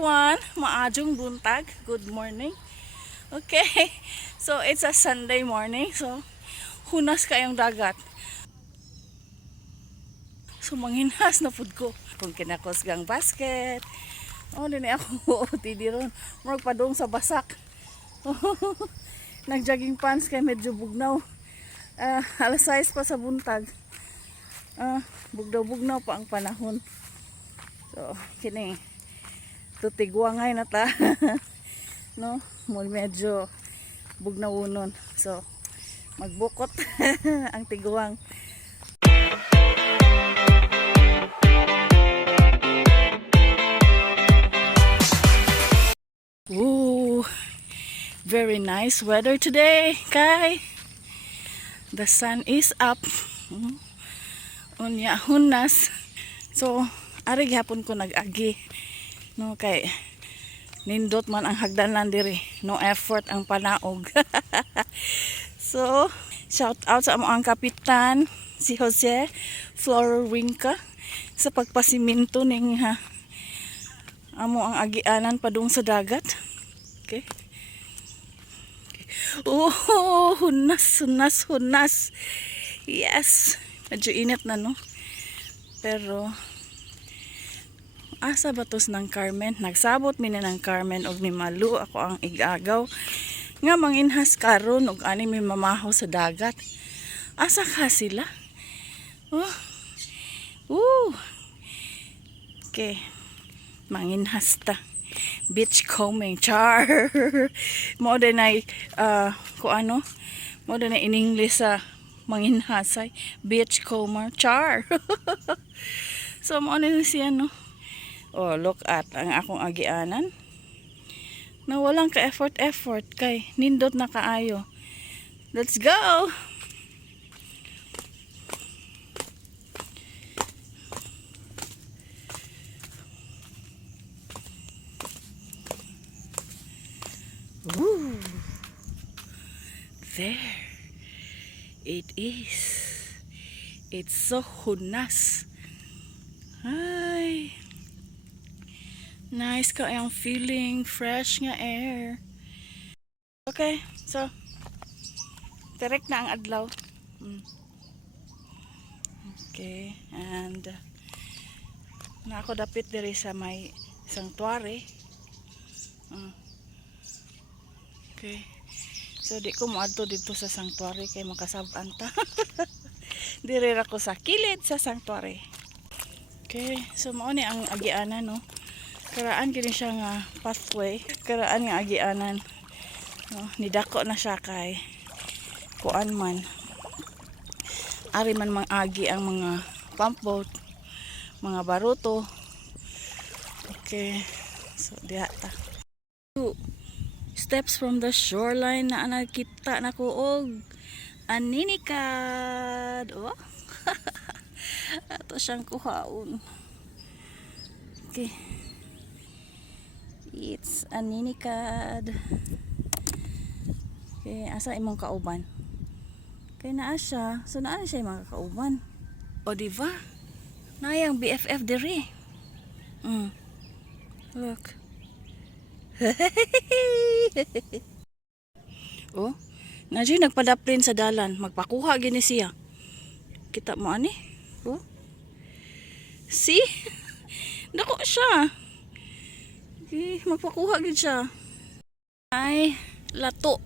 everyone! Maadjong buntag. Good morning. Okay. So it's a Sunday morning. So hunas kayong dagat. So manghinhas na pud ko. Kung kinakos gang basket. Oh, dini ako tidi ron. Murag padung sa basak. Nag-jogging pants kay medyo bugnaw. Alas 6 pa sa buntag. Bugnaw-bugnaw pa ang panahon. So, kini tutigwangay na ta. No, medyo bugnawunon. So, magbukot ang tiguang. Ooh, very nice weather today, Kai. The sun is up. Unya hunas. So, ari gyapon ko nag-agi. No, kay nindot man ang hagdanan diri. No effort ang panaog. So, shout out sa ang kapitan, si Jose Florinca, sa pagpasiminto ning amo ang agianan padung sa dagat. Okay. Oh, hunas. Yes. Medyo init na, no? Pero asa batos ng Carmen, nagsabot mi na ng Carmen og ni Malu, ako ang igagaw nga manginhas karon og ani mi mamahaw sa dagat. Asa ka sila? Okay, manginhas ta. Beach combing, char. Mo din ay mo din ay in English sa manginhasay, beach comber, char. So mo din siya, no? Oh, look at ang akong agianan. Na walang ka-effort kay nindot na kaayo. Let's go! Ooh. There it is. It's so hunas. Ay. Nice ka yung feeling, fresh nga air. Okay, so direct na ang adlaw. Okay, and na ako dapit diri sa may sanctuary. Okay. So di ko moadto dito sa sanctuary kay makasab-an ta. Diri ra ko sa kilid sa sanctuary. Okay, so mao ni ang agianan, no. Karaan kini siya nga pathway, karaan nga agianan. No, nidako na siya kay kuan man. Ari man mang-agi ang mga pump boat, mga baruto. Okay. So diha ta. Steps from the shoreline na nakita na ko og aninikad. Oh. Ato siyang kuhaon. Okay. It's aninikad. Okay, asa imong kauban? Kay naa siya. So naa siya imong kauban. O diba? Nayang BFF diri. Look. Oh, nadyo nagpadaplin sa dalan, magpakuha gini siya. Kita mo ani? Oh. See? Dako siya. Okay, magpakuha gid siya. Ay, lato.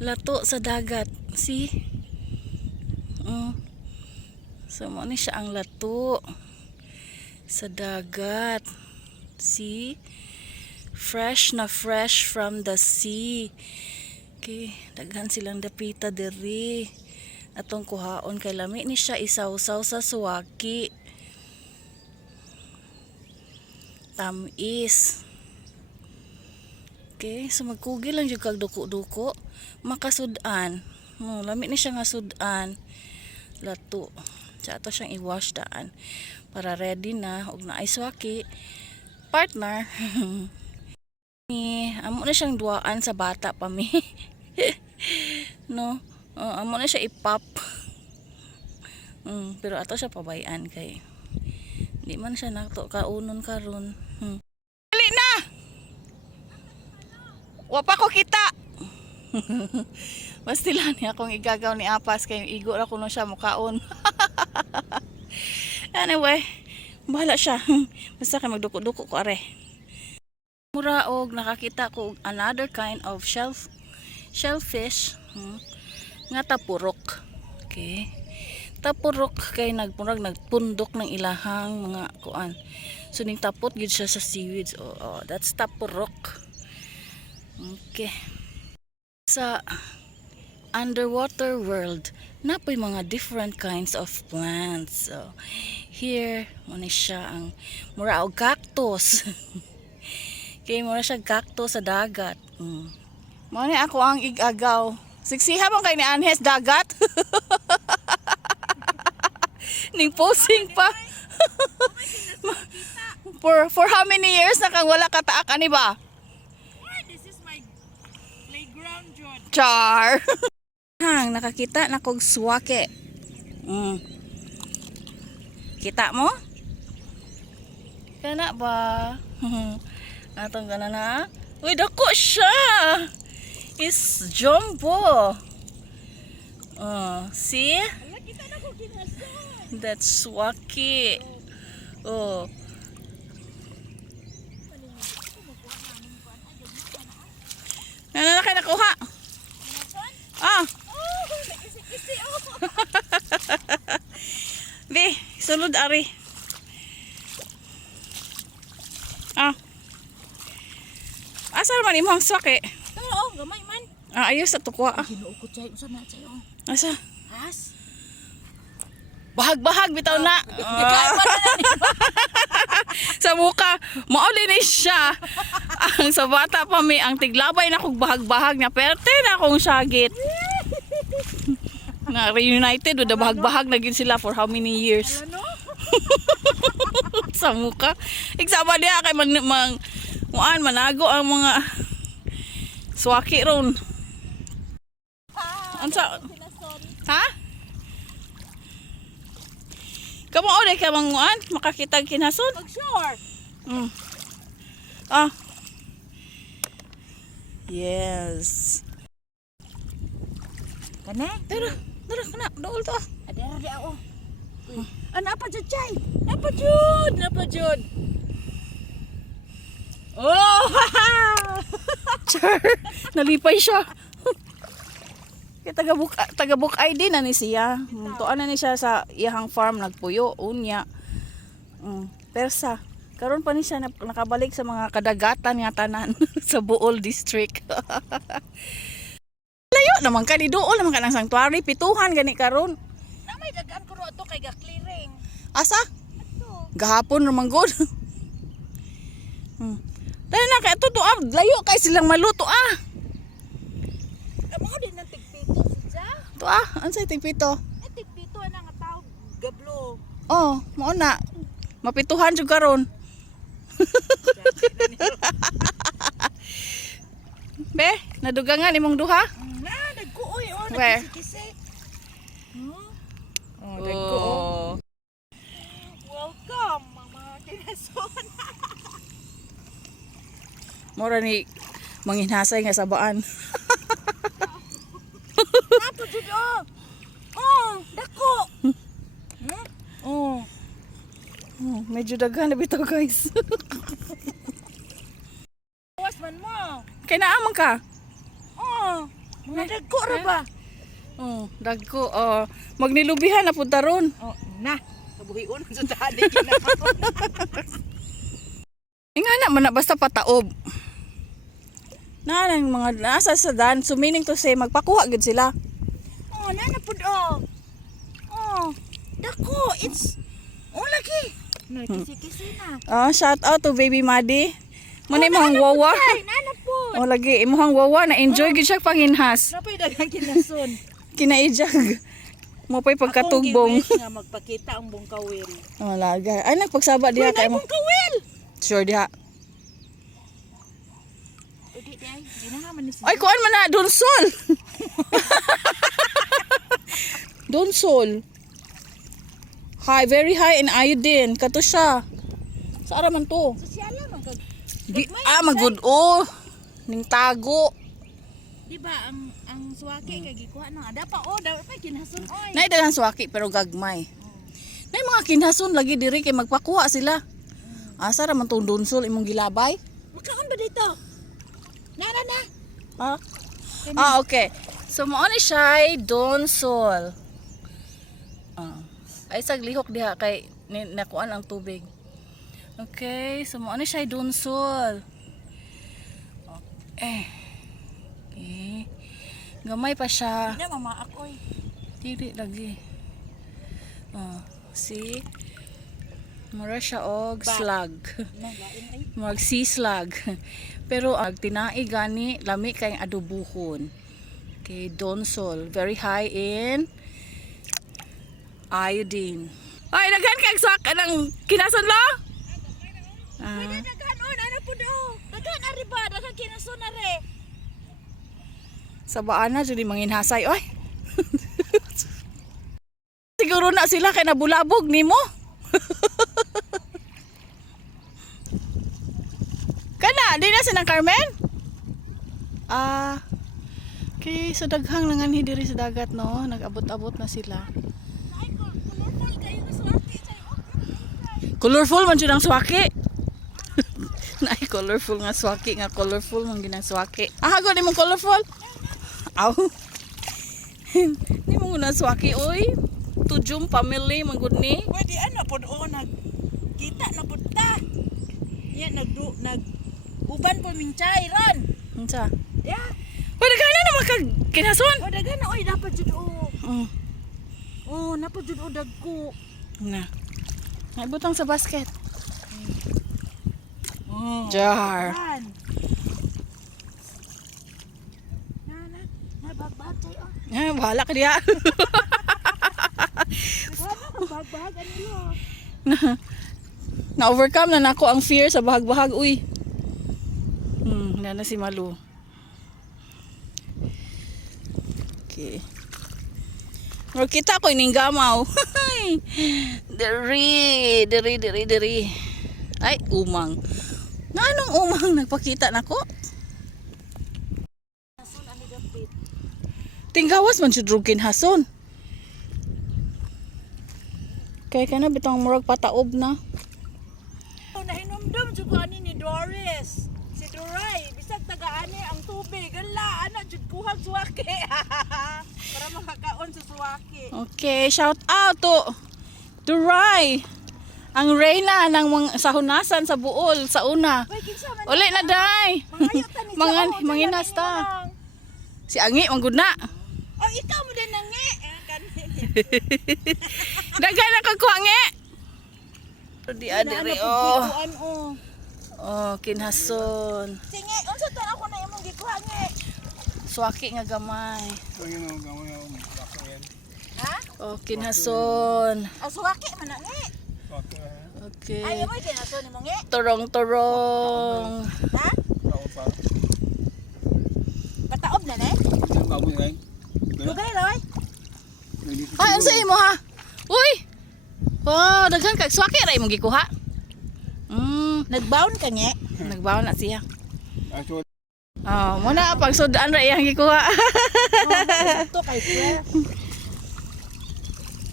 Lato sa dagat. See? So mo ni siya ang lato sa dagat. See? Fresh from the sea. Okay, daghan silang dapita diri. Atong kuhaon kay lami ni siya isawsaw sa suwaki. Tamis. Okay, so magkugi lang jud kag duko-duko, makasudan. Lami ni siya nga sudan. Lato. Sa ato siyang i-wash daan para ready na og naay suwaki. Partner. Amo na siyang duaan sa bata pa mi. No, amo na siya ipop. Pero ato siya pabayaan kay di man siya nato kaunon karon. Dili Wa pa ko kita. Bastilan niya akong igagaw ni Apas kay igo ra kuno siya mukaon. Anyway, bahala siya. Basta kay magduko-duko ko are. Mura og nakakita ko og another kind of shellfish nga tapurok. Okay. Tapurok kay nagpundok ng ilahang mga kuan. So ning tapot gid siya sa seaweeds. Oh, that's tapurok. Okay. Sa underwater world, napoy mga different kinds of plants. So here, muna siya ang mura og cactus. Kay mura siya cactus sa dagat. Mao ni ako ang igagaw. Siksiha man kay ni Anhes dagat. Ning posing pa. For how many years na kang wala kataak ani ba? This is my playground, John. Char. Hang nakakita na kog swake. Kita mo? Kana ba? Atong kana na. Uy, dako siya. Is jumbo. See? Kita na ko kinason. That's swake. Oh. Ano na kayo nakuha? Ah. Oh, kisi-kisi oh. Be, sulod ari. Ah. Asa man imong swake? Oo, gamay man. Ayos sa tukwa. Ginuo ko chay usa na chay oh. Asa? Has. Bahag-bahag bitaw na. Sa muka, mauli ni siya. Ang sa bata pa mi, ang tiglabay na kong bahag-bahag niya. Perte na akong syagit. Na reunited, with the bahag-bahag na gid sila for how many years. Ano? Sa muka. Igsama niya kay manago ang mga swaki ron. Ansa? Ha? Kamu ode ka manguan makakitag kinason? Pag sure. Ah. Yes. Kana? Tara kana dool to. Ada di ako. Ano pa jud chay? Napa jud? Napa jud? Oh! Char, nalipay siya. Kaya taga-book ID na ni siya. Tuan na ni siya sa iyahang farm nagpuyo unya. Persa. Karon pa ni siya nakabalik sa mga kadagatan nga tanan sa Bohol district. Layo naman ka ni dool naman ka ng sanctuary pituhan gani karon. Na may dagan ko to kay ga-clearing. Asa? Ato. Gahapon naman god. Dahil na kaya to layo kay silang maluto Amo din ng tigpito siya. To ansay tigpito. Tigpito na nga tawag gablo. Oh, mao na. Mapituhan jud karon. Be, nadugangan imong duha? Na, nagkuoy oh, Where? nakisi-kisi. Oh, Oh. Welcome, mga kinason. Mora ni manginhasay nga sabaan. Napo jud oh. Oh, dako. Oh. Medyo daghan na bitaw guys. Awas man mo. Kay naamang ka? Oh, mga dagko ra ba? Oh, dagko. Magnilubihan na punta ron. Oh, na. Kabuhion sa tali na. Nga na man na basta pataob. Na nang mga nasa sa dan, so meaning to say magpakuha gid sila. Oh, nanapod oh. Oh, dako. It's lagi. Nakisi-kisi na. Shout out to baby Madi. Muna imong wawa. Ay, nanapod. Oh lagi imong wawa na enjoy gid siya panginhas. Napay dagang kinason. Kinaijag. Mo pay pagkatugbong. Akong giwish nga magpakita ang bungkawil. Oh laga. Ay nagpagsaba diha kay mo. Bungkawil. Sure diha. Udi di ay, ginahaman ni Ay kuan man na donsol. Donsol. High, very high in iodine. Kato siya. Sa ara man to. Sosyal man kag Magud oh. ning tago. Di ba ang suwaki kay gikuha no. Ada pa dapat pa kinasun oy. Nay daghang suwaki pero gagmay. Nay mga kinhason lagi diri kay magpakuha sila. Asa ra man tong dunsol imong gilabay? Makaon ba dito? Nara na. Okay. So mao ni siya donsol. Ay saglihok diha kay nakuan ang tubig. Okay, so mao ni siya donsol. Okay. Gamay pa siya. Ina mama akoy. Dili lagi. See? Mura siya og slug. Nagain ay. Mag sea slug. Pero ag tinai gani lami kay adobuhon. Okay, donsol, very high in iodine. Ay, daghan kag swak anang kinason lo? Daghan ano po do? Daghan ari ba? Daghan kinasun na re. Sa baana jud manginhasay oy. Siguro na sila kay nabulabog nimo. Kana, di na sinang Carmen? Okay, so daghang nanganhi diri sa dagat no, nag-abot-abot na sila. Ay colorful kayo nga suwaki sayo. Colorful man jud ang swaki. Nay colorful nga swaki nga colorful man ginang swaki. Hago ni mong colorful? Aw. Ni mong na swaki oy. Tujum family man gud ni. Pwede ano pod kita na pod ta. Yan nag uban po minchay ron. Unsa? Yeah. Pwede ka na naman kag kinason. O daghan na oy dapat jud o. Mm. Oh, napod jud o dagko. Na. Naibutang sa basket. Oh. Jar. Yan. Na bagbagay oh. Bahala ka diya. Bagbag ano yo. Na-overcome na nako ang fear sa bahag-bahag. Uy. Na si Malu. Okay. Pero kita ko ining gamaw. Diri. Ay, umang. Na anong umang nagpakita nako? Nasun ani dapit. Tinggawas man jud rugin hason. Kaya ka na bitang murag pataob na. Nahinumdum jud ko ani ni Doris. Si Doray, bisag tagaani ang tubig. Ala, ana jud kuhag suwaki. Para makakaon sa suwaki. Okay, shout out to Duray. Ang reyna ng mga sahunasan sa buol sa una. Uy, kinsa man. Uli na day. Mangayo ta ni Mangan siya, oh, manginas dala ta. ninyo. Si Angi manggod na. Oh, ikaw mo din nangi. Daghan na kagkuha nge. Di adiri oh. Oh. Oh, kinhason. Sige, unsa ta ako na imong gikuha ngi? Swaki nga gamay. Ha? Oh, kinhason. Oh, suwaki man na ngi. Ay, Okay. mo kinason nimo ngi? Turong-turong. Ha? Pataob na ne? Dugay roy. Ay, unsa imo ha? Uy. Wow, daghan kag swaki ra imong gikuha. Nagbaon ka ngi? Nagbaon na siya. Oh, muna pag sudaan ra iyang gikuha. To kay sir.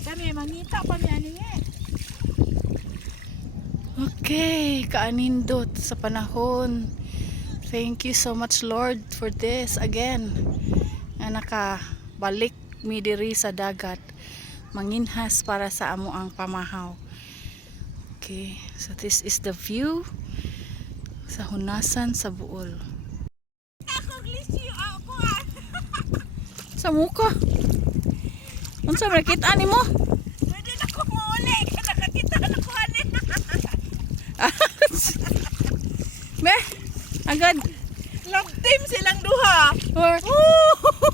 Kami mangita pa mi ani ngi. Okay, kaanindot sa panahon. Thank you so much Lord for this again. Nga nakabalik mi diri sa dagat. Manginhas para sa amo ang pamahaw. Okay, so this is the view sa hunasan sa buol. Ako glisyo ako. Sa muka. Unsa man kita nimo? Pwede na ko muuli. Nakakita na ko ani. Be, agad. Love team silang duha. Or,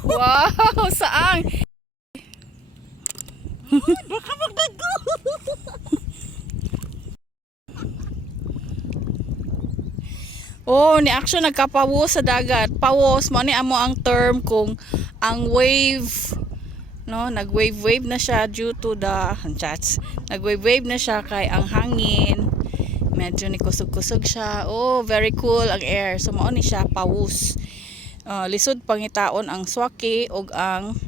wow, saang. Baka magdago. Oh, ni action nagkapawos sa dagat. Pawos mo ni amo ang term kung ang wave no, nag-wave na siya due to the chats. Nag-wave na siya kay ang hangin Medyo ni kusog-kusog siya. Oh, very cool ang air. So mao ni siya pawus. Lisod pangitaon ang swaki ug ang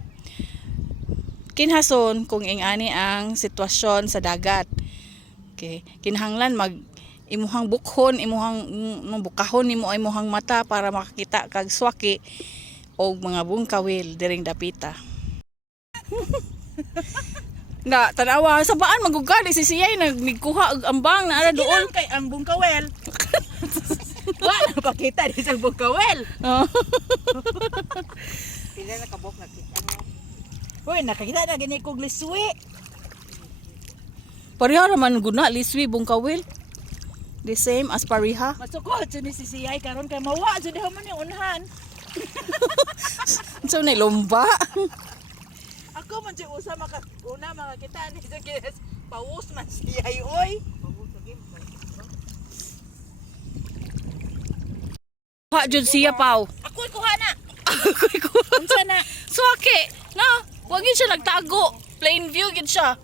kinhason kung ingani ang sitwasyon sa dagat. Okay, kinahanglan mag imuhang bukhon, imuhang bukahon nimo ay imuhang mata para makakita kag swaki o mga bungkawil diring dapita. Na tanawa sa baan magugali si siyay nagkuha og ambang na ara doon kay ang bungkawel. Wala pakita di sa bungkawel. Pila na kabok nakita mo. Hoy, nakakita na gini kog liswi. Pareha raman guna liswi bungkawil. The same as pariha. Masukod so ni si Siyay karon kay mawa so diha man yung unhan. So na lomba. Ako man siya usa una makakita ni sa kines pawus man Siyay oy. Ha jud siya paw. Ako kuha na. Ako Unsa na? swaki. Na, wag yun siya nagtago. Plain view gid siya.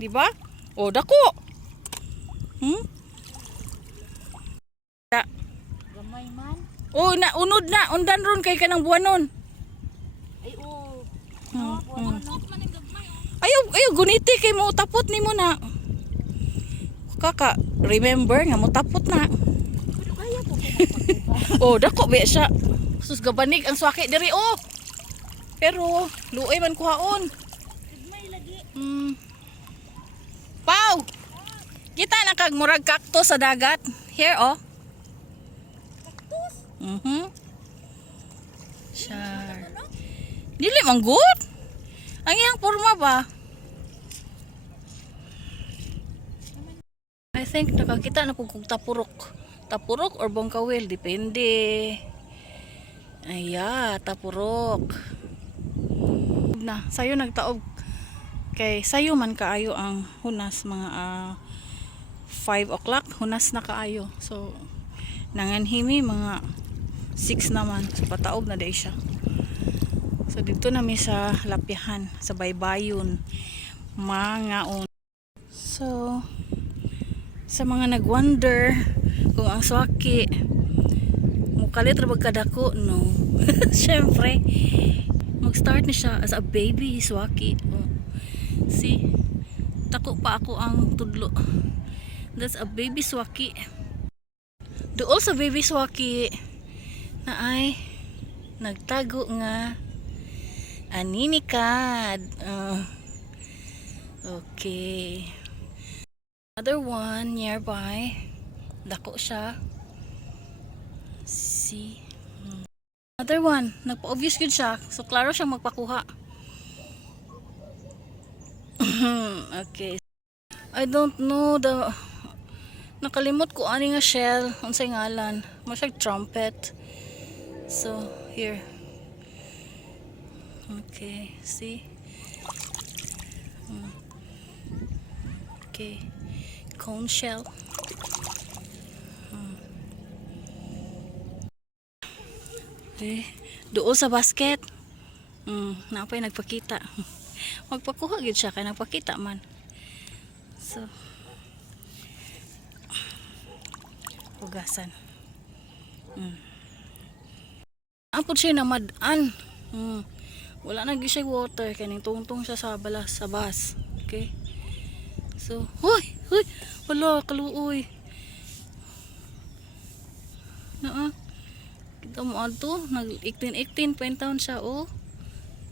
Di ba? O dako. Gamay man. Oh, na unod na, undan ron kay kanang buwanon. Ay oo. Ayaw guniti kay mo tapot nimo na. Kaka, remember nga mo tapot na. Kaya po Oh, dako be siya. Sus gabanig ang swaki diri oh. Pero luoy man kuhaon. may lagi. Pau. Kita na kag murag cactus sa dagat. Here oh. Cactus. Sure. Dili man good. Ang iyang porma ba? I think nakakita na kung tapurok. Tapurok or bongkawil, depende. Aya, tapurok. Na, sayo nagtaob. Kay sayo man kaayo ang hunas mga 5 o'clock, hunas na kaayo. So, nanganhimi mga 6 naman. So, pataob na day siya. So, dito nami sa Lapihan, sa Baybayon. Mangaon. So, sa mga nag-wonder kung ang swaki mukalit ra kadako, no. Syempre, mag-start na siya as a baby swaki. Oh. See? Tako pa ako ang tudlo. That's a baby swaki. Dool sa baby swaki na ay nagtago nga aninikad. Okay. Another one nearby. Dako siya. See? Another one. Nagpa-obvious good siya. So, klaro siyang magpakuha. Okay. I don't know the... Nakalimot ko ani nga shell. Unsay ngalan. Masyag trumpet. So, here. Okay. See? Okay. Cone shell. Okay. Doon sa basket. Napay nagpakita. Magpakuha gid siya kay nagpakita man. So hugasan. Ampod siya na mad-an. Wala na gyud siya water kay ning tungtong siya sa balas sa bas. Okay? So, huy, wala kaluoy. Naa. Kita mo adto, nag-18 pentawon siya oh.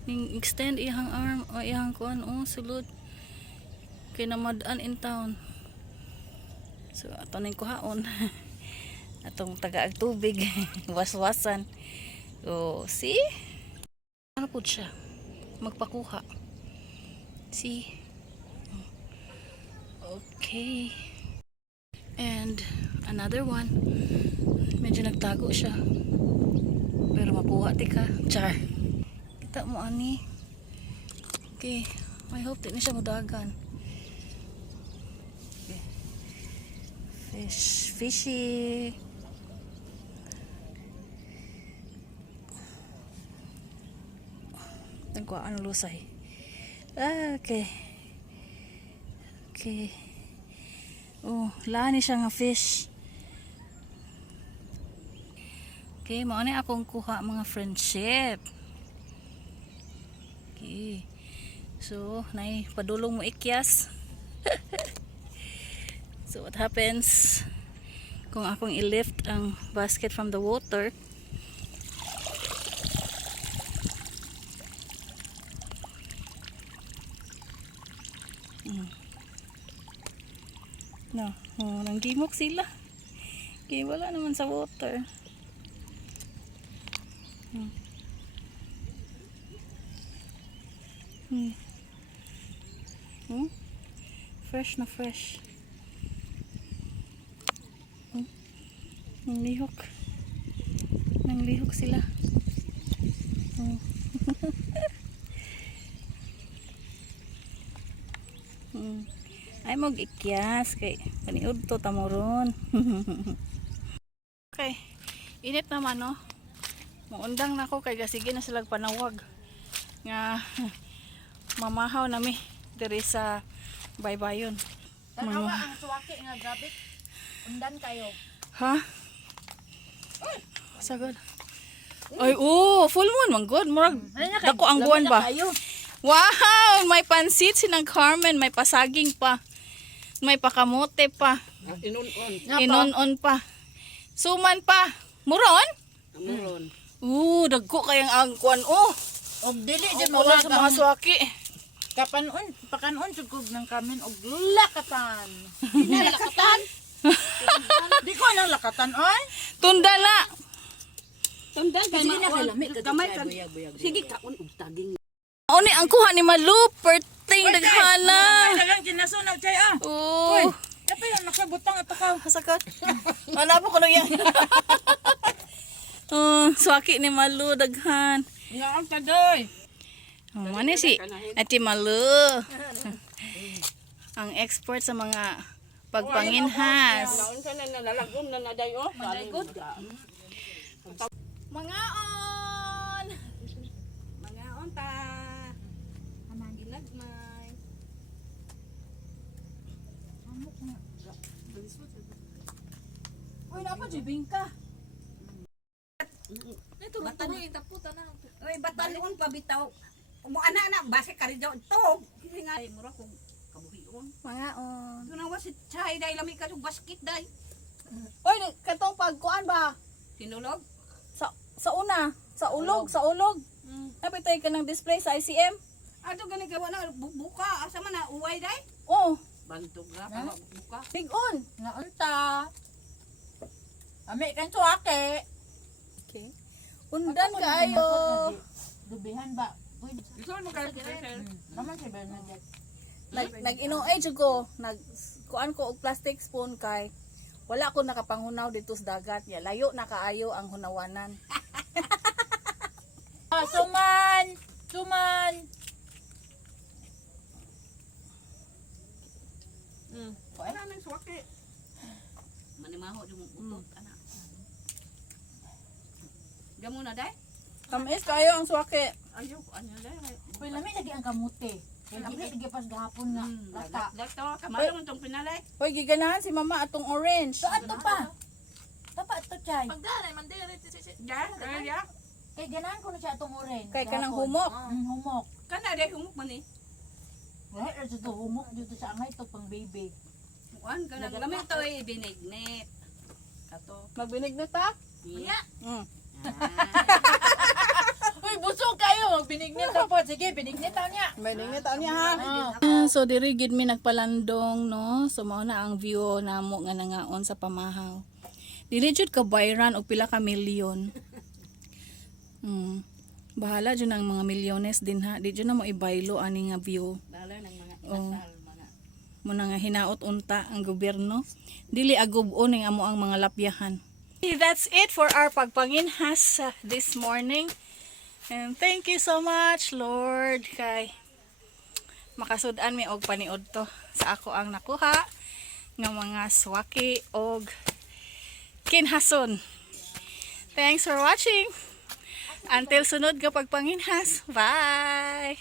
Ning extend ihang arm o ihang kuan oh sulod. Kay namadaan in town. So ato ning kuhaon. Atong tagaag tubig, waswasan. So, see? Ano po siya? Magpakuha. See? Okay. And another one. Medyo nagtago siya. Pero makuha ti ka. Char. Kita mo ani. Okay. I hope di na siya mudagan. Okay. Fishy. Tangko ano lusay. Okay. Okay. Oh, lani siya nga fish. Okay, mao ni akong kuha mga friendship. Okay. So, nay padulong mo ikyas. So, what happens kung akong i-lift ang basket from the water? No, oh, nanggimok sila. Okay, wala naman sa water. Hmm. Hmm. Hmm? Fresh na fresh. Hmm? Nanglihok. Nanglihok sila. Hmm. Hmm. Ay mag-ikyas kay paniud to tamoron. Okay. Init naman no. Muundang na ako kay gasige na sila panawag nga mamahaw nami diri sa baybayon. Tanawa ang suwaki nga grabe. Undan kayo. Ha? Sagad. Ay, oh, full moon man god. Murag dako ang buwan ba? Wow, may pansit sinang Carmen, may pasaging pa. May pakamote pa. Inon-on pa. Suman pa. Muron? Meron. Dagko kayang angkuan. Oh, Og dili jud mula sa mga swaki. pakanon jud kog nang kamin og lakatan. Lakatan? Di ko nang lakatan on. Tunda na. Tandang kay Sige na kay lami, gamay ka- Sige kaon og taging. Ano ni ang kuha ni Malu? Perting daghana. Ay lang kinasunaw chay ah. Oh. Dapat yan nakabutang ato ka. Kasakot. Wala po ko yan. Swaki ni Malu daghan. Nga ang tadoy. Mani si Ate Malu. Ang expert sa mga pagpanginhas. Kaon ka na nalalagom na naday oh. Mandaygod. Mga on. Mga onta. Ilagmay. Uy, dapat jibing ka. Oy batalon pa bitaw. Mo ana base ka rin daw to. Kini nga mura kog kabuhion. Mga on. Tunawa si Chay day lami ka og basket day. Uy, katong pagkuan ba? Tinulog. Sa una, sa ulog. Napitay ka ng display sa ICM? Ato gani ka wala buka asa man na uway day. Oh, Bantog ra buka. big-on. Nga unta. Ame kan suwaki. Okay. Undan kayo. Dubihan ba? Uy, Gusto mo ka naman si Bernadette. Nag-inoay jud ko, kuan ko og plastic spoon kay wala ko nakapanghunaw dito sa dagat. Ya layo na kaayo ang hunawanan. Suman. Wala nang suwaki. Manimaho di mo utot ana. Gamo na day? Tamis kayo ang swaki. Ayaw ko ano day. Uy, lami lagi ang kamuti. Kaya lami lagi pas gahapon nga. Lata. Dato kamalo mo tong pinalay. Hoy, giganahan si mama atong orange. Saan to pa? Tapa to chay. Pagdalay man dire. Ya. Kay ganahan ko na siya itong orange. Kay kanang Gahapon. humok. Humok. Kana day humok man ni. Lahat na dito humok dito sa angay to pang baby. Kuan kana lamay to ay binignet. Kato. Magbinig na ta? Iya. Mm. Uy, busog kayo. Binignit na po. Sige, binignit na niya. Binig na ta niya ha. So diri gid mi nagpalandong no. So mao na ang view namo nga nangaon sa pamahaw. Dili jud ka bayran og pila ka milyon. Bahala jud ang mga milyones din ha. Di jud na mo ibaylo ani nga view. Dala ng mga Oh. inasal mana. Muna nga hinaot unta ang gobyerno. Dili agob-on ang amo ang mga lapyahan. That's it for our pagpanginhas this morning. And thank you so much, Lord, kay makasud-an mi og paniud to sa ako ang nakuha nga mga swaki og kinhason. Thanks for watching. Until sunod ka pagpanginhas. Bye!